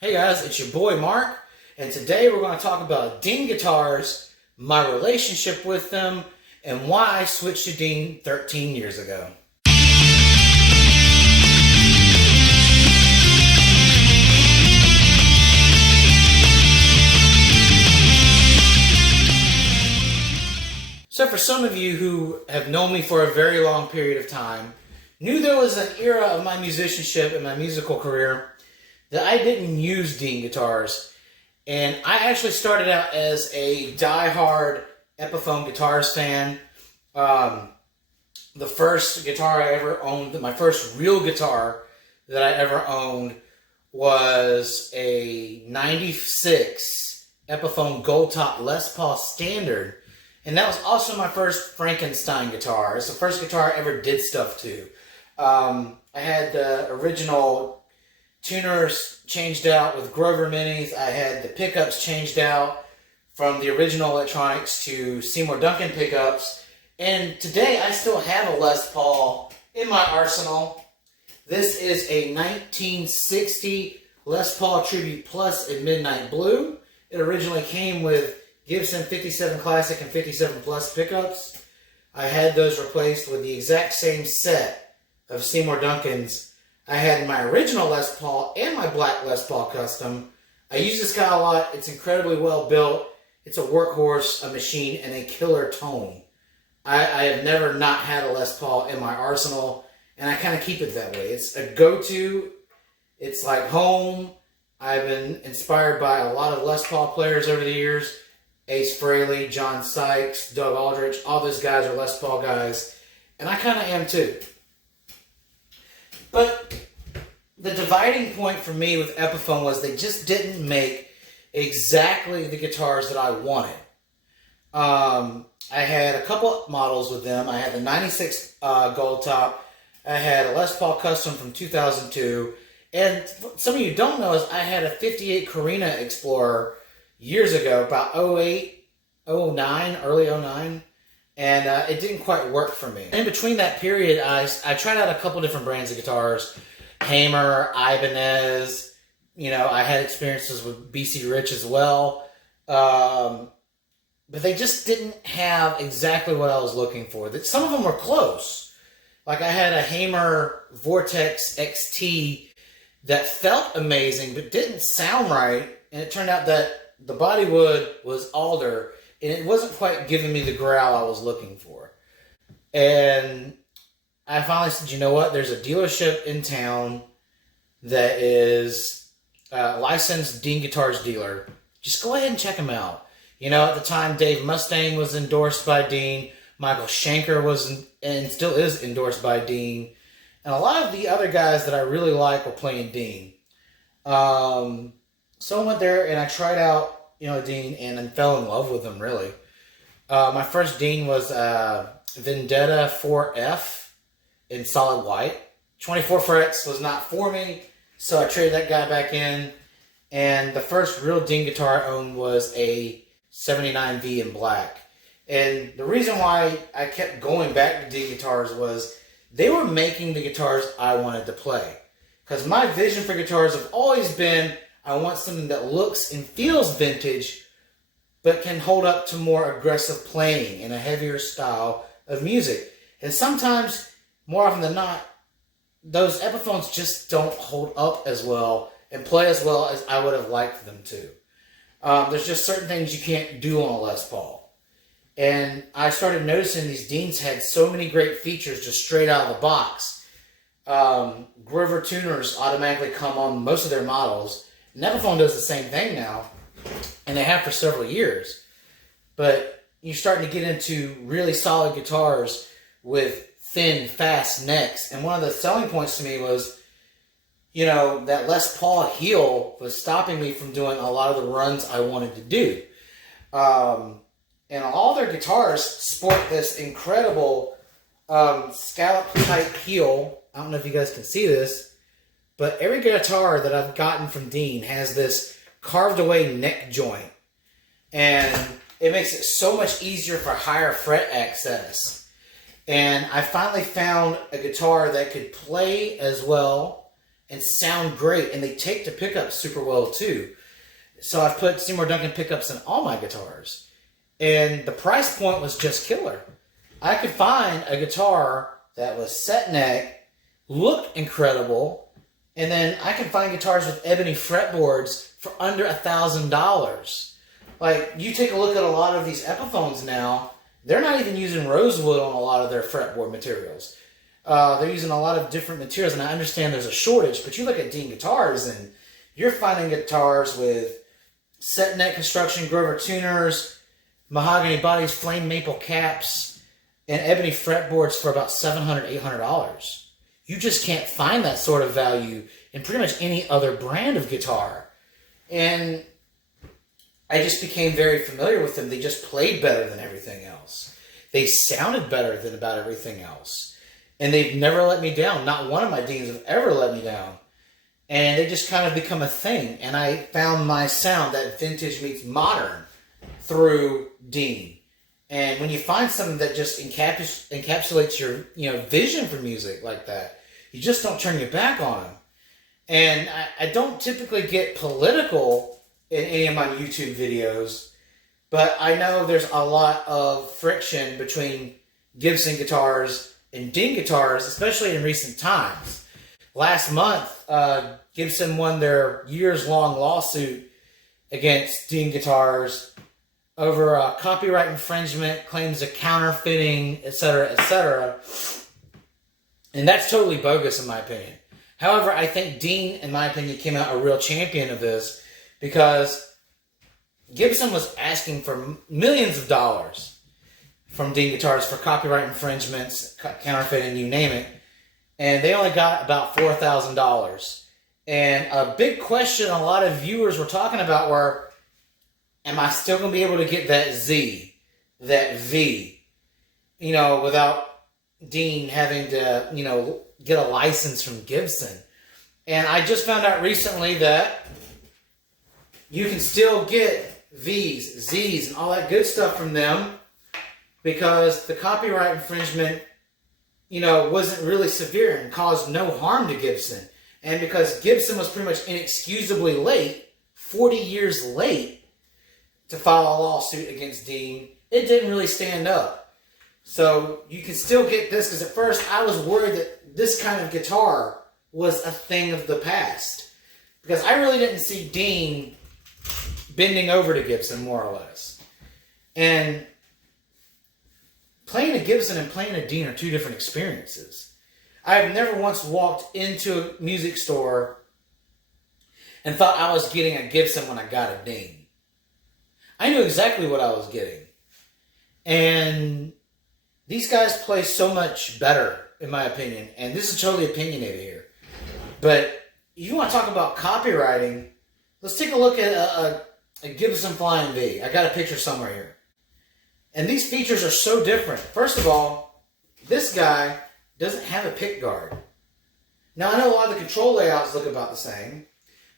Hey guys, it's your boy Mark, and today we're going to talk about Dean guitars, my relationship with them, and why I switched to Dean 13 years ago. So for some of you who have known me for a very long period of time, knew there was an era of my musicianship and my musical career that I didn't use Dean guitars. And I actually started out as a die-hard Epiphone guitars fan. The first guitar I ever owned, my first real guitar that I ever owned was a 96 Epiphone Gold Top Les Paul Standard. And that was also my first Frankenstein guitar. It's the first guitar I ever did stuff to. I had the original tuners changed out with Grover Minis. I had the pickups changed out from the original electronics to Seymour Duncan pickups. And today I still have a Les Paul in my arsenal. This is a 1960 Les Paul Tribute Plus in Midnight Blue. It originally came with Gibson 57 Classic and 57 Plus pickups. I had those replaced with the exact same set of Seymour Duncans I had in my original Les Paul and my black Les Paul Custom. I use this guy a lot. It's incredibly well built. It's a workhorse, a machine, and a killer tone. I have never not had a Les Paul in my arsenal, and I kind of keep it that way. It's a go-to. It's like home. I've been inspired by a lot of Les Paul players over the years. Ace Frehley, John Sykes, Doug Aldrich, all those guys are Les Paul guys, and I kind of am too. But the dividing point for me with Epiphone was they just didn't make exactly the guitars that I wanted. I had a couple models with them. I had the 96 Gold Top. I had a Les Paul Custom from 2002. And some of you don't know is I had a 58 Carina Explorer years ago, about 08, 09, early 09. And it didn't quite work for me. In between that period, I tried out a couple different brands of guitars. Hamer, Ibanez. You know, I had experiences with BC Rich as well. But they just didn't have exactly what I was looking for. Some of them were close. Like I had a Hamer Vortex XT that felt amazing but didn't sound right. And it turned out that the bodywood was alder. And it wasn't quite giving me the growl I was looking for. And I finally said, you know what? There's a dealership in town that is a licensed Dean Guitars dealer. Just go ahead and check them out. You know, at the time, Dave Mustaine was endorsed by Dean. Michael Schenker was and still is endorsed by Dean. And a lot of the other guys that I really like were playing Dean. So I went there and I tried out Dean, and then fell in love with them, really. My first Dean was Vendetta 4F in solid white. 24 frets was not for me, so I traded that guy back in. And the first real Dean guitar I owned was a 79V in black. And the reason why I kept going back to Dean guitars was they were making the guitars I wanted to play. Because my vision for guitars have always been, I want something that looks and feels vintage, but can hold up to more aggressive playing in a heavier style of music. And sometimes, more often than not, those Epiphones just don't hold up as well and play as well as I would have liked them to. There's just certain things you can't do on a Les Paul. And I started noticing these Deans had so many great features just straight out of the box. Grover tuners automatically come on most of their models. And Epiphone does the same thing now, and they have for several years. But you're starting to get into really solid guitars with thin, fast necks. And one of the selling points to me was, that Les Paul heel was stopping me from doing a lot of the runs I wanted to do. And all their guitars sport this incredible scallop-type heel. I don't know if you guys can see this. But every guitar that I've gotten from Dean has this carved away neck joint. And it makes it so much easier for higher fret access. And I finally found a guitar that could play as well and sound great, and they take the pickups super well too. So I've put Seymour Duncan pickups in all my guitars. And the price point was just killer. I could find a guitar that was set neck, looked incredible, and then I can find guitars with ebony fretboards for under $1,000. Like, you take a look at a lot of these Epiphones now, they're not even using rosewood on a lot of their fretboard materials. They're using a lot of different materials, and I understand there's a shortage, but you look at Dean guitars, and you're finding guitars with set neck construction, Grover tuners, mahogany bodies, flame maple caps, and ebony fretboards for about $700, $800. You just can't find that sort of value in pretty much any other brand of guitar. And I just became very familiar with them. They just played better than everything else. They sounded better than about everything else. And they've never let me down. Not one of my Deans have ever let me down. And they just kind of become a thing. And I found my sound, that vintage meets modern, through Dean. And when you find something that just encapsulates your vision for music like that, you just don't turn your back on them. And I don't typically get political in any of my YouTube videos, but I know there's a lot of friction between Gibson guitars and Dean guitars, especially in recent times. Last month, Gibson won their years-long lawsuit against Dean guitars over copyright infringement, claims of counterfeiting, etc., etc. And that's totally bogus in my opinion. However, I think Dean, in my opinion, came out a real champion of this because Gibson was asking for millions of dollars from Dean guitars for copyright infringements, counterfeiting, you name it. And they only got about $4,000. And a big question a lot of viewers were talking about were, am I still going to be able to get that Z, that V, without Dean having to, get a license from Gibson? And I just found out recently that you can still get V's, Z's, and all that good stuff from them because the copyright infringement, wasn't really severe and caused no harm to Gibson. And because Gibson was pretty much inexcusably late, 40 years late, to file a lawsuit against Dean, it didn't really stand up. So you can still get this, because at first I was worried that this kind of guitar was a thing of the past. Because I really didn't see Dean bending over to Gibson, more or less. And playing a Gibson and playing a Dean are two different experiences. I have never once walked into a music store and thought I was getting a Gibson when I got a Dean. I knew exactly what I was getting. And these guys play so much better, in my opinion. And this is totally opinionated here. But if you want to talk about copywriting, let's take a look at a Gibson Flying V. I got a picture somewhere here. And these features are so different. First of all, this guy doesn't have a pick guard. Now, I know a lot of the control layouts look about the same,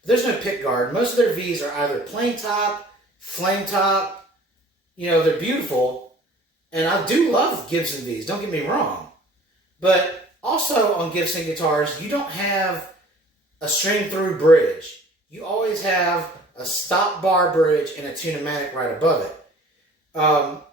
but there's no pick guard. Most of their Vs are either plain top, flame top. They're beautiful. And I do love Gibson Vs, don't get me wrong. But also on Gibson guitars, you don't have a string-through bridge. You always have a stop bar bridge and a tune-o-matic right above it.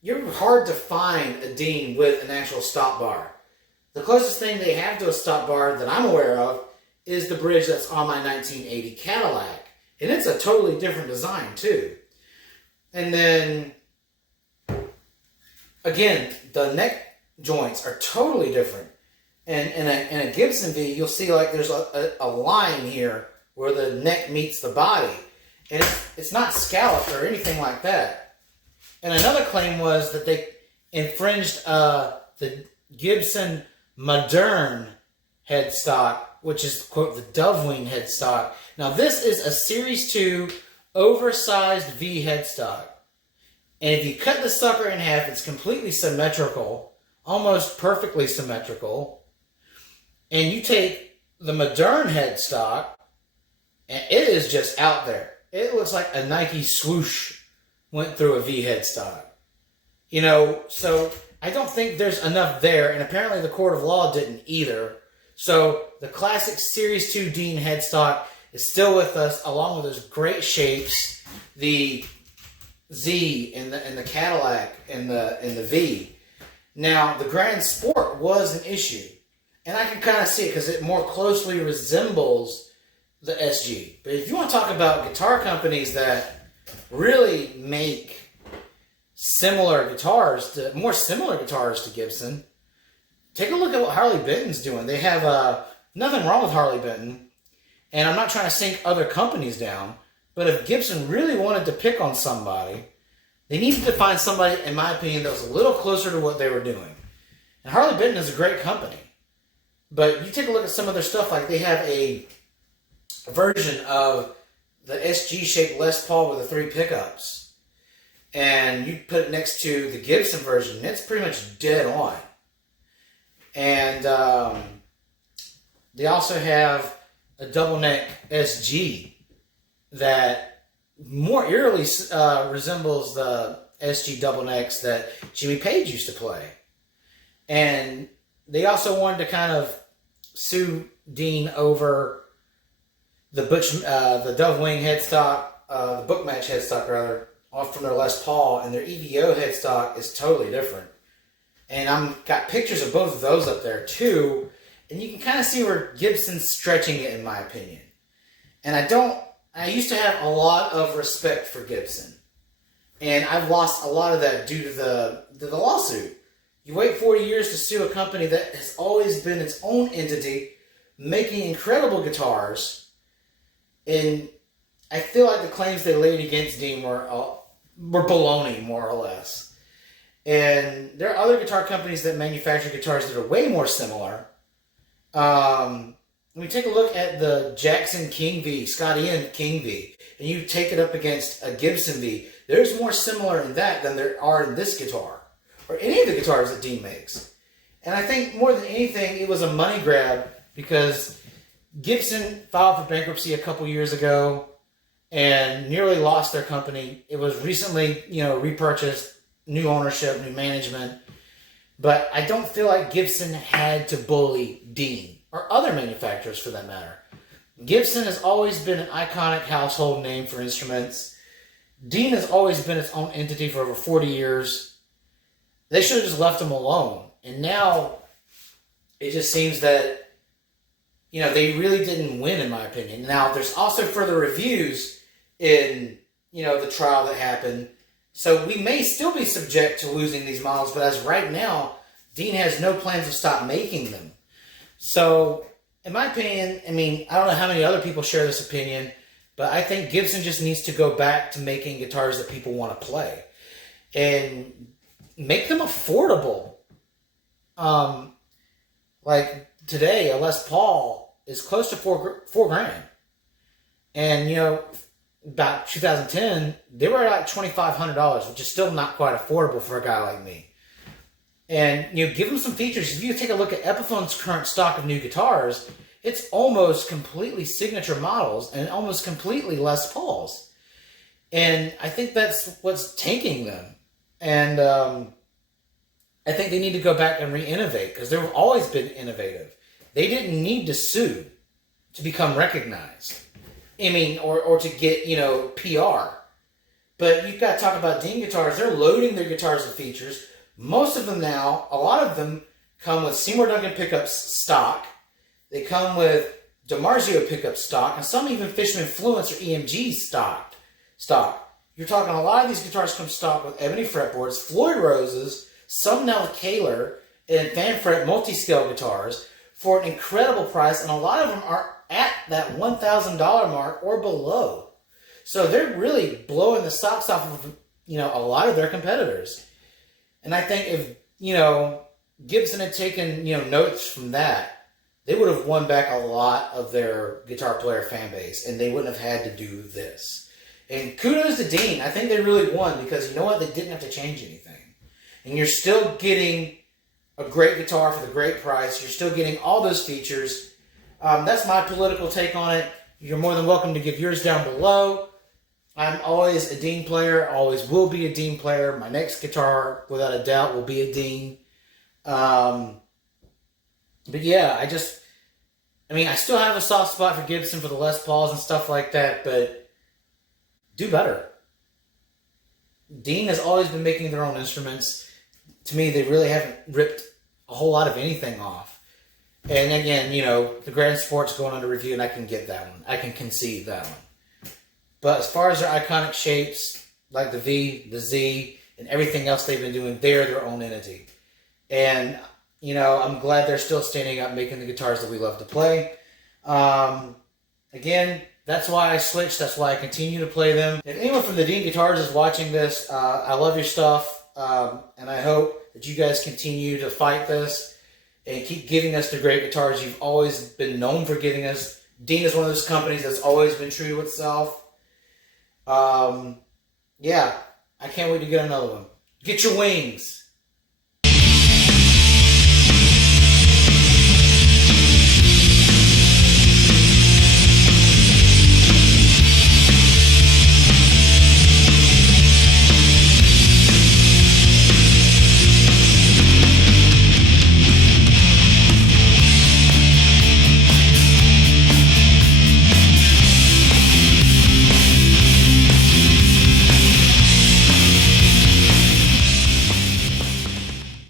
You're hard to find a Dean with an actual stop bar. The closest thing they have to a stop bar that I'm aware of is the bridge that's on my 1980 Cadillac. And it's a totally different design too. And then, again, the neck joints are totally different. And in a Gibson V, you'll see like there's a line here where the neck meets the body. And it's not scalloped or anything like that. And another claim was that they infringed the Gibson Modern headstock, which is, quote, the Dovewing headstock. Now, this is a Series 2 oversized V headstock. And if you cut the sucker in half, it's completely symmetrical, almost perfectly symmetrical. And you take the Modern headstock, and it is just out there. It looks like a Nike swoosh went through a V headstock. So I don't think there's enough there, and apparently the court of law didn't either. So the classic Series 2 Dean headstock is still with us, along with those great shapes, the Z and the Cadillac and the V. Now the Grand Sport was an issue, and I can kind of see it because it more closely resembles the SG. But if you want to talk about guitar companies that really make more similar guitars to Gibson, take a look at what Harley Benton's doing. They have nothing wrong with Harley Benton, and I'm not trying to sink other companies down, but if Gibson really wanted to pick on somebody, they needed to find somebody, in my opinion, that was a little closer to what they were doing. And Harley Benton is a great company, but you take a look at some of their stuff, like they have a version of the SG-shaped Les Paul with the 3 pickups, and you put it next to the Gibson version, and it's pretty much dead on. And they also have a double neck SG that more eerily resembles the SG double necks that Jimmy Page used to play. And they also wanted to kind of sue Dean over the Dove Wing headstock, the Book Match headstock rather, off from their Les Paul, and their EVO headstock is totally different. And I've got pictures of both of those up there too, and you can kind of see where Gibson's stretching it, in my opinion. And I used to have a lot of respect for Gibson, and I've lost a lot of that due to the lawsuit. You wait 40 years to sue a company that has always been its own entity, making incredible guitars, and I feel like the claims they laid against Dean were baloney, more or less. And there are other guitar companies that manufacture guitars that are way more similar. When you take a look at the Jackson King V, Scott Ian King V, and you take it up against a Gibson V, there's more similar in that than there are in this guitar, or any of the guitars that Dean makes. And I think more than anything, it was a money grab, because Gibson filed for bankruptcy a couple years ago and nearly lost their company. It was recently, repurchased, new ownership, new management. But I don't feel like Gibson had to bully Dean, or other manufacturers for that matter. Gibson has always been an iconic household name for instruments. Dean has always been its own entity for over 40 years. They should have just left him alone. And now it just seems that, they really didn't win, in my opinion. Now, there's also further reviews in, the trial that happened. So we may still be subject to losing these models, but as right now, Dean has no plans to stop making them. So, in my opinion, I don't know how many other people share this opinion, but I think Gibson just needs to go back to making guitars that people want to play. And make them affordable. Like today, a Les Paul is close to four grand. And, about 2010, they were at like $2,500, which is still not quite affordable for a guy like me. And, give them some features. If you take a look at Epiphone's current stock of new guitars, it's almost completely signature models and almost completely Les Pauls. And I think that's what's tanking them. And I think they need to go back and re-innovate, because they've always been innovative. They didn't need to sue to become recognized. Or to get, PR. But you've got to talk about Dean guitars. They're loading their guitars with features. Most of them now, a lot of them come with Seymour Duncan pickups stock. They come with DiMarzio pickups stock, and some even Fishman Fluence or EMG stock. You're talking a lot of these guitars come stock with ebony fretboards, Floyd Roses, some now with Kahler, and Fanfret multi-scale guitars for an incredible price, and a lot of them are at that $1,000 mark or below. So they're really blowing the socks off of, a lot of their competitors. And I think if, Gibson had taken, notes from that, they would have won back a lot of their guitar player fan base, and they wouldn't have had to do this. And kudos to Dean. I think they really won, because you know what? They didn't have to change anything. And you're still getting a great guitar for the great price. You're still getting all those features. That's my political take on it. You're more than welcome to give yours down below. I'm always a Dean player, always will be a Dean player. My next guitar, without a doubt, will be a Dean. But yeah, I mean, I still have a soft spot for Gibson for the Les Pauls and stuff like that, but do better. Dean has always been making their own instruments. To me, they really haven't ripped a whole lot of anything off. And again, you know, the Grand Sport's going under review, and I can get that one. I can concede that one. But as far as their iconic shapes, like the V, the Z, and everything else they've been doing, they're their own entity. And, you know, I'm glad they're still standing up making the guitars that we love to play. Again, that's why I switched. That's why I continue to play them. If anyone from the Dean Guitars is watching this, I love your stuff. And I hope that you guys continue to fight this and keep giving us the great guitars you've always been known for giving us. Dean is one of those companies that's always been true to itself. Yeah, I can't wait to get another one. Get your wings.